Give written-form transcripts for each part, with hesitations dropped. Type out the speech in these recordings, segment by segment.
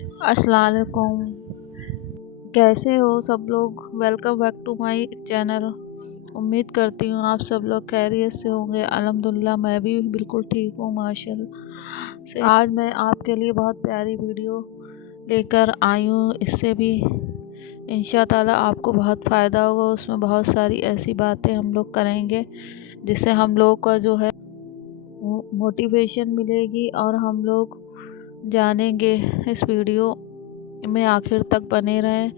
अस्सलाम वालेकुम। कैसे हो सब लोग? Welcome back to my channel. उम्मीद करती हूँ आप सब लोग खैरियत से होंगे। अल्हम्दुलिल्लाह मैं भी बिल्कुल ठीक हूँ माशाल्लाह से। आज मैं आपके लिए बहुत प्यारी वीडियो लेकर आई हूँ। इससे भी इंशा ताला आपको बहुत फ़ायदा होगा। उसमें बहुत सारी ऐसी बातें हम लोग करेंगे जिससे हम लोग का जो है मोटिवेशन मिलेगी और हम लोग जानेंगे। इस वीडियो में आखिर तक बने रहें।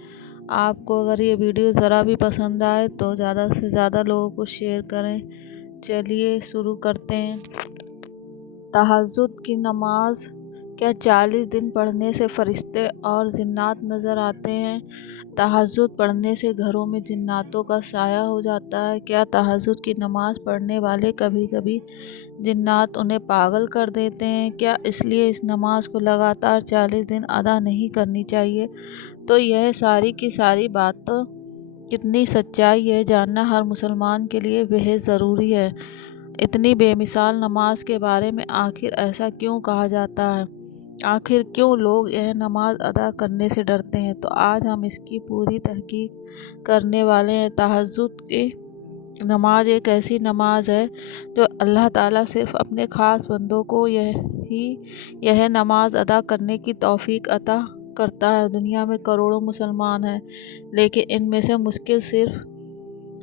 आपको अगर ये वीडियो ज़रा भी पसंद आए तो ज़्यादा से ज़्यादा लोगों को शेयर करें। चलिए शुरू करते हैं। तहज्जुद की नमाज क्या 40 दिन पढ़ने से फरिश्ते और जिन्नात नज़र आते हैं? तहज्जुद पढ़ने से घरों में जिन्नातों का साया हो जाता है। क्या तहज्जुद की नमाज़ पढ़ने वाले कभी कभी जिन्नात उन्हें पागल कर देते हैं? क्या इसलिए इस नमाज को लगातार 40 दिन अदा नहीं करनी चाहिए? तो यह सारी की सारी बात तो कितनी सच्चाई है जानना हर मुसलमान के लिए बेहद ज़रूरी है। इतनी बेमिसाल नमाज के बारे में आखिर ऐसा क्यों कहा जाता है? आखिर क्यों लोग यह नमाज अदा करने से डरते हैं? तो आज हम इसकी पूरी तहकीक करने वाले हैं। तहज्जुद की नमाज एक ऐसी नमाज है जो अल्लाह ताला सिर्फ़ अपने ख़ास बंदों को यह नमाज अदा करने की तौफ़ीक अता करता है। दुनिया में करोड़ों मुसलमान हैं, लेकिन इनमें से मुश्किल सिर्फ़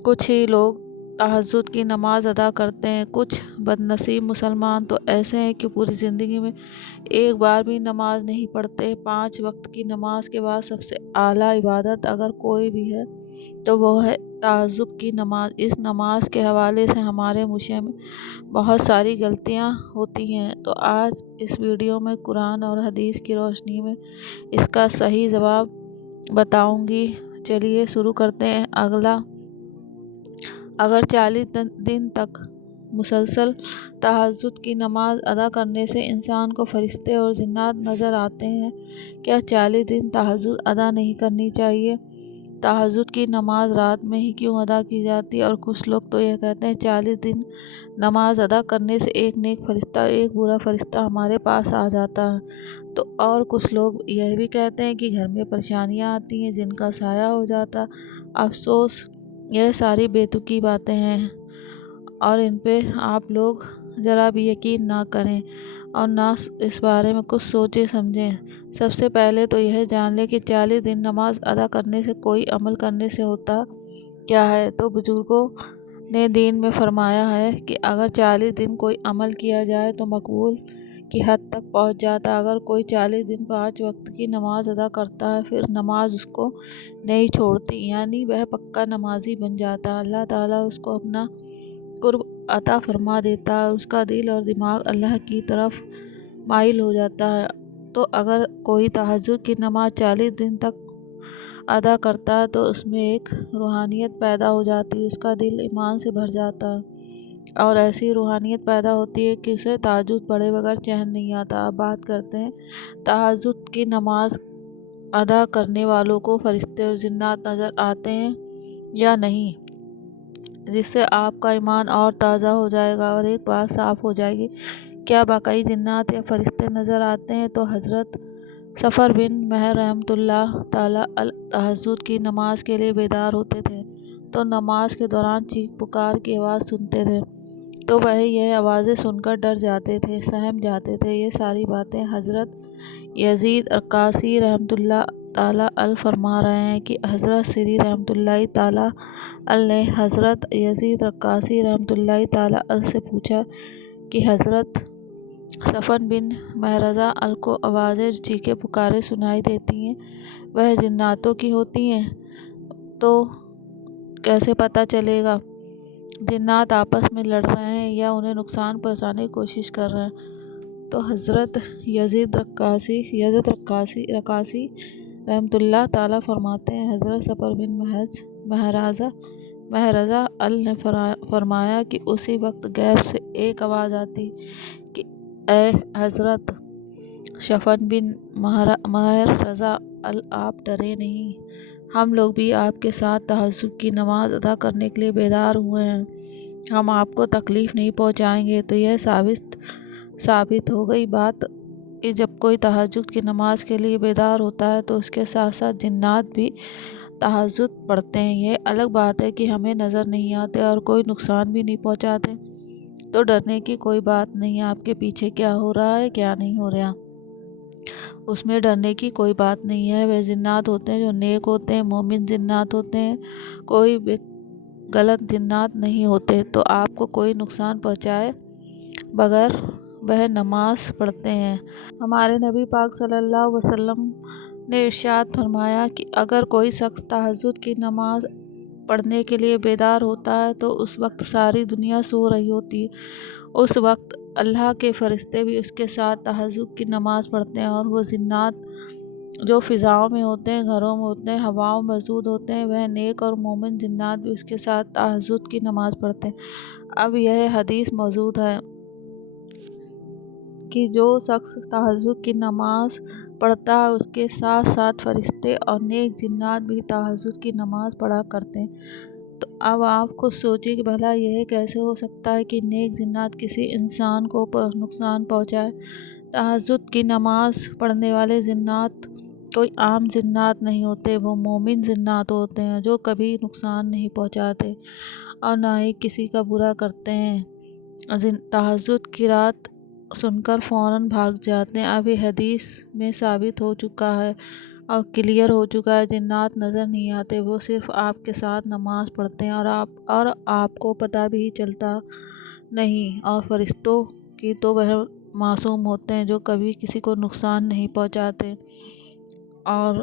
कुछ ही लोग तहज्जुद की नमाज अदा करते हैं। कुछ बदनसीब मुसलमान तो ऐसे हैं कि पूरी ज़िंदगी में एक बार भी नमाज नहीं पढ़ते। 5 वक्त की नमाज के बाद सबसे आला इबादत अगर कोई भी है तो वो है तहज्जुद की नमाज। इस नमाज के हवाले से हमारे मुशे में बहुत सारी गलतियाँ होती हैं। तो आज इस वीडियो में कुरान और हदीस की रोशनी में इसका सही जवाब बताऊंगी। चलिए शुरू करते हैं। अगर 40 दिन तक मुसलसल तहज्जुद की नमाज अदा करने से इंसान को फरिश्ते और जिन्नात नज़र आते हैं, क्या 40 दिन तहज्जुद अदा नहीं करनी चाहिए? तहज्जुद की नमाज रात में ही क्यों अदा की जाती है? और कुछ लोग तो यह कहते हैं 40 दिन नमाज अदा करने से एक नेक फरिश्ता एक बुरा फरिश्ता हमारे पास आ जाता है। तो और कुछ लोग यह भी कहते हैं कि घर में परेशानियां आती हैं जिनका साया हो जाता। अफसोस यह सारी बेतुकी बातें हैं और इन पे आप लोग ज़रा भी यकीन ना करें और ना इस बारे में कुछ सोचें समझें। सबसे पहले तो यह जान लें कि 40 दिन नमाज अदा करने से कोई अमल करने से होता क्या है। तो बुज़ुर्गों ने दीन में फरमाया है कि अगर 40 दिन कोई अमल किया जाए तो मकबूल की हद तक पहुंच जाता। अगर कोई 40 दिन 5 वक्त की नमाज अदा करता है फिर नमाज उसको नहीं छोड़ती, यानी वह पक्का नमाजी बन जाता। अल्लाह ताला उसको अपना कुर्ब अता फरमा देता है। उसका दिल और दिमाग अल्लाह की तरफ माइल हो जाता है। तो अगर कोई तहज्जुद की नमाज 40 दिन तक अदा करता है तो उसमें एक रूहानियत पैदा हो जाती है। उसका दिल ईमान से भर जाता है और ऐसी रूहानियत पैदा होती है कि उसे तहज्जुद पढ़े बगैर चैन नहीं आता। अब बात करते हैं तहज्जुद की नमाज अदा करने वालों को फरिश्ते और जिन्नात नज़र आते हैं या नहीं, जिससे आपका ईमान और ताज़ा हो जाएगा और एक बात साफ़ हो जाएगी, क्या वाकई जिन्नात या फरिश्ते नज़र आते हैं? तो हज़रत सफ़र बिन महर रहमतुल्लाह ताला अल तहज्जुद की नमाज के लिए बेदार होते थे तो नमाज के दौरान चीख पुकार की आवाज़ सुनते थे तो वह यह आवाज़ें सुनकर डर जाते थे, सहम जाते थे। ये सारी बातें हज़रत यजीद अक्कासी रहमतुल्लाह ताला अल फरमा रहे हैं कि हज़रत सिरी रहमतुल्लाह ताला अल ने हज़रत यजीद अक्कासी रहमतुल्लाह ताला अल से पूछा कि हज़रत सफ़न बिन महरज़ा अल को आवाज़ें चीखे पुकारे सुनाई देती हैं, वह जिन्नातों की होती हैं तो कैसे पता चलेगा जिन्नात आपस में लड़ रहे हैं या उन्हें नुकसान पहुंचाने की कोशिश कर रहे हैं? तो हज़रत यजीद रक्कासी रहमतुल्लाह ताला फरमाते हैं हज़रत सफ़र बिन महरज़ा अल ने फरमाया कि उसी वक्त गैब से एक आवाज़ आती कि ए हज़रत सफ़न बिन महरज़ा अल, आप डरे नहीं, हम लोग भी आपके साथ तहज्जुद की नमाज अदा करने के लिए बेदार हुए हैं, हम आपको तकलीफ़ नहीं पहुंचाएंगे। तो यह साबित हो गई बात کہ جب کوئی تہجد کی نماز کے لیے بیدار ہوتا ہے تو اس کے ساتھ ساتھ جنات بھی تہجد پڑھتے ہیں۔ یہ الگ بات ہے کہ ہمیں نظر نہیں آتے اور کوئی نقصان بھی نہیں پہنچاتے، تو ڈرنے کی کوئی بات نہیں۔ آپ کے پیچھے کیا ہو رہا ہے کیا نہیں ہو رہا، اس میں ڈرنے کی کوئی بات نہیں ہے۔ وہ جنات ہوتے ہیں جو نیک ہوتے ہیں، مومن جنات ہوتے ہیں، کوئی بھی غلط جنات نہیں ہوتے، تو آپ کو کوئی نقصان پہنچائے بغیر وہ نماز پڑھتے ہیں۔ ہمارے نبی پاک صلی اللہ علیہ وسلم نے ارشاد فرمایا کہ اگر کوئی شخص تہجد کی نماز پڑھنے کے لیے بیدار ہوتا ہے تو اس وقت ساری دنیا سو رہی ہوتی ہے، اس وقت اللہ کے فرشتے بھی اس کے ساتھ تہجد کی نماز پڑھتے ہیں، اور وہ جنات جو فضاؤں میں ہوتے ہیں، گھروں میں ہوتے ہیں، ہواؤں میں موجود ہوتے ہیں، وہ نیک اور مومن جنات بھی اس کے ساتھ تہجد کی نماز پڑھتے ہیں۔ اب یہ حدیث موجود ہے کہ جو شخص تہجد کی نماز پڑھتا ہے اس کے ساتھ ساتھ فرشتے اور نیک جنات بھی تہجد کی نماز پڑھا کرتے ہیں۔ تو اب آپ خود سوچیں کہ بھلا یہ کیسے ہو سکتا ہے کہ نیک جنات کسی انسان کو نقصان پہنچائے۔ تہجد کی نماز پڑھنے والے جنات کوئی عام جنات نہیں ہوتے، وہ مومن جنات ہوتے ہیں جو کبھی نقصان نہیں پہنچاتے اور نہ ہی کسی کا برا کرتے ہیں۔ تہجد کی رات سن کر فوراً بھاگ جاتے ہیں۔ اب یہ حدیث میں ثابت ہو چکا ہے اور کلیئر ہو چکا ہے، جنات نظر نہیں آتے، وہ صرف آپ کے ساتھ نماز پڑھتے ہیں اور آپ کو پتہ بھی چلتا نہیں، اور فرشتوں کی تو وہ معصوم ہوتے ہیں جو کبھی کسی کو نقصان نہیں پہنچاتے اور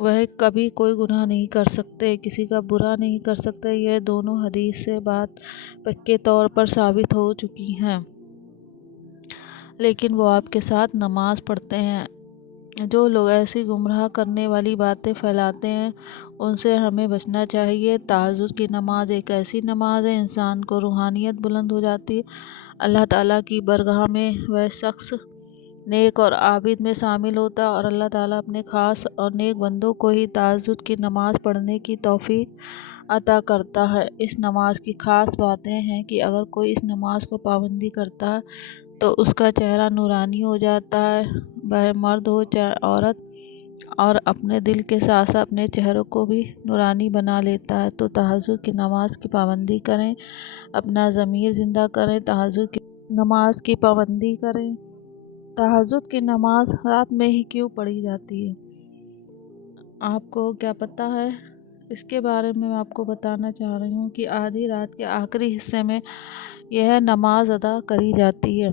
وہ کبھی کوئی گناہ نہیں کر سکتے، کسی کا برا نہیں کر سکتے۔ یہ دونوں حدیث سے بات پکے طور پر ثابت ہو چکی ہیں، لیکن وہ آپ کے ساتھ نماز پڑھتے ہیں۔ جو لوگ ایسی گمراہ کرنے والی باتیں پھیلاتے ہیں ان سے ہمیں بچنا چاہیے۔ تہجد کی نماز ایک ایسی نماز ہے، انسان کو روحانیت بلند ہو جاتی ہے، اللہ تعالیٰ کی بارگاہ میں وہ شخص نیک اور عابد میں شامل ہوتا ہے، اور اللہ تعالیٰ اپنے خاص اور نیک بندوں کو ہی تہجد کی نماز پڑھنے کی توفیق عطا کرتا ہے۔ اس نماز کی خاص باتیں ہیں کہ اگر کوئی اس نماز کو پابندی کرتا ہے تو اس کا چہرہ نورانی ہو جاتا ہے، وہ مرد ہو چاہے عورت، اور اپنے دل کے ساتھ ساتھ اپنے چہروں کو بھی نورانی بنا لیتا ہے۔ تو تہجد کی نماز کی پابندی کریں، اپنا ضمیر زندہ کریں، تہجد کی نماز کی پابندی کریں۔ تہجد کی نماز رات میں ہی کیوں پڑھی جاتی ہے، آپ کو کیا پتہ ہے؟ اس کے بارے میں آپ کو بتانا چاہ رہی ہوں کہ آدھی رات کے آخری حصے میں یہ نماز ادا کری جاتی ہے،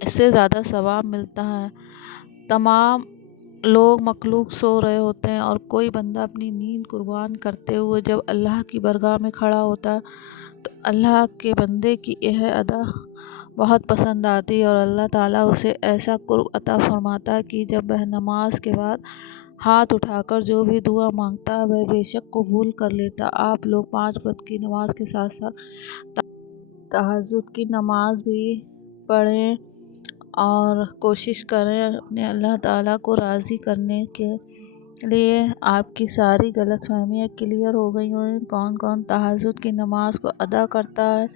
اس سے زیادہ ثواب ملتا ہے۔ تمام لوگ مخلوق سو رہے ہوتے ہیں اور کوئی بندہ اپنی نیند قربان کرتے ہوئے جب اللہ کی بارگاہ میں کھڑا ہوتا ہے تو اللہ کے بندے کی یہ ادا بہت پسند آتی ہے، اور اللہ تعالیٰ اسے ایسا قرب عطا فرماتا ہے کہ جب وہ نماز کے بعد ہاتھ اٹھا کر جو بھی دعا مانگتا ہے وہ بے شک قبول کر لیتا ہے۔ آپ لوگ 5 وقت کی نماز کے ساتھ ساتھ تہجد کی نماز بھی پڑھیں اور کوشش کریں اپنے اللہ تعالیٰ کو راضی کرنے کے لیے۔ آپ کی ساری غلط فہمیاں کلیئر ہو گئی ہیں، کون کون تہجد کی نماز کو ادا کرتا ہے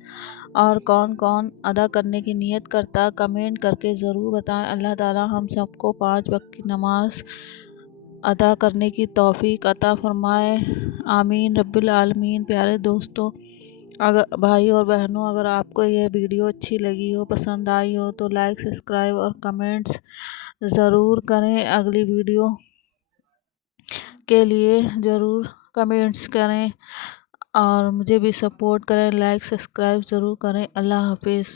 اور کون کون ادا کرنے کی نیت کرتا ہے، کمنٹ کر کے ضرور بتائیں۔ اللہ تعالیٰ ہم سب کو 5 وقت کی نماز ادا کرنے کی توفیق عطا فرمائے، آمین رب العالمین۔ پیارے دوستوں، اگر بھائی اور بہنوں، اگر آپ کو یہ ویڈیو اچھی لگی ہو، پسند آئی ہو تو لائک، سبسکرائب اور کمنٹس ضرور کریں۔ اگلی ویڈیو کے لیے ضرور کمنٹس کریں اور مجھے بھی سپورٹ کریں، لائک سبسکرائب ضرور کریں۔ اللہ حافظ۔